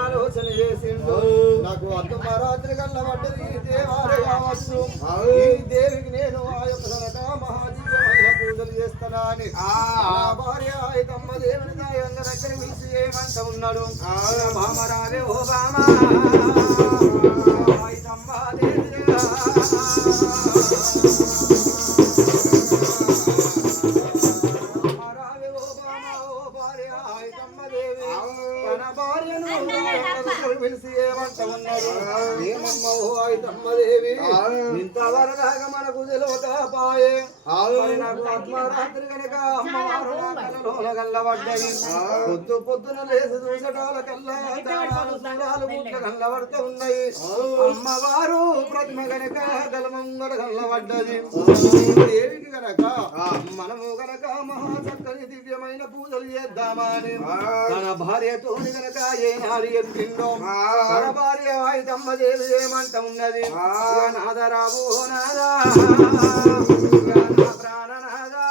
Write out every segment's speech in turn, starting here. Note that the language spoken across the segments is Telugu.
ఆలోచన చేసిండు నాకు అర్ధరాత్రి కల్లా పడ్డది కావచ్చు ఈ దేవికి నేను ఆ యొక్క మహాదివ్యమైన పూజలు చేస్తానా అని భార్య తమ్మ దేవుని దగ్గర పిలిచి ఏమంట ఉన్నాడు భామరావే ఓ బామా ఇంతవరదాకా మనకు తెలియకపాయే నాకు ఆత్మరాత్రి కనుక అమ్మవారు కళ్ళబడ్డది పొద్దు పొద్దున లేచి చూసటాల కల్లా గుట్ల కళ్ళబడుతూ ఉన్నాయి అమ్మవారు ప్రతిమ కనుక గలమంగడ కళ్ళబడ్డది దేవికి కనుక మనము కనుక మహా చక్కని దివ్యమైన పూజలు చేద్దామని తన భార్యతోని కనుక ఏనాడు చెప్పిండో తన భార్య వాయితమ్మ దేవి ఏమంట ఉన్నది నాదరావు నాదా ప్రాణనాదా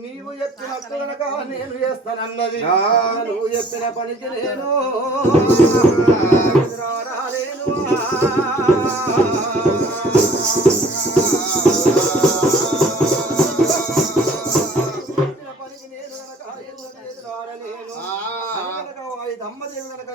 నీవు చెప్పినట్టు కనుక నేను చేస్తానన్నది నువ్వు చెప్పిన పనికి నేను రాలేను అమ్మదేవి కనుక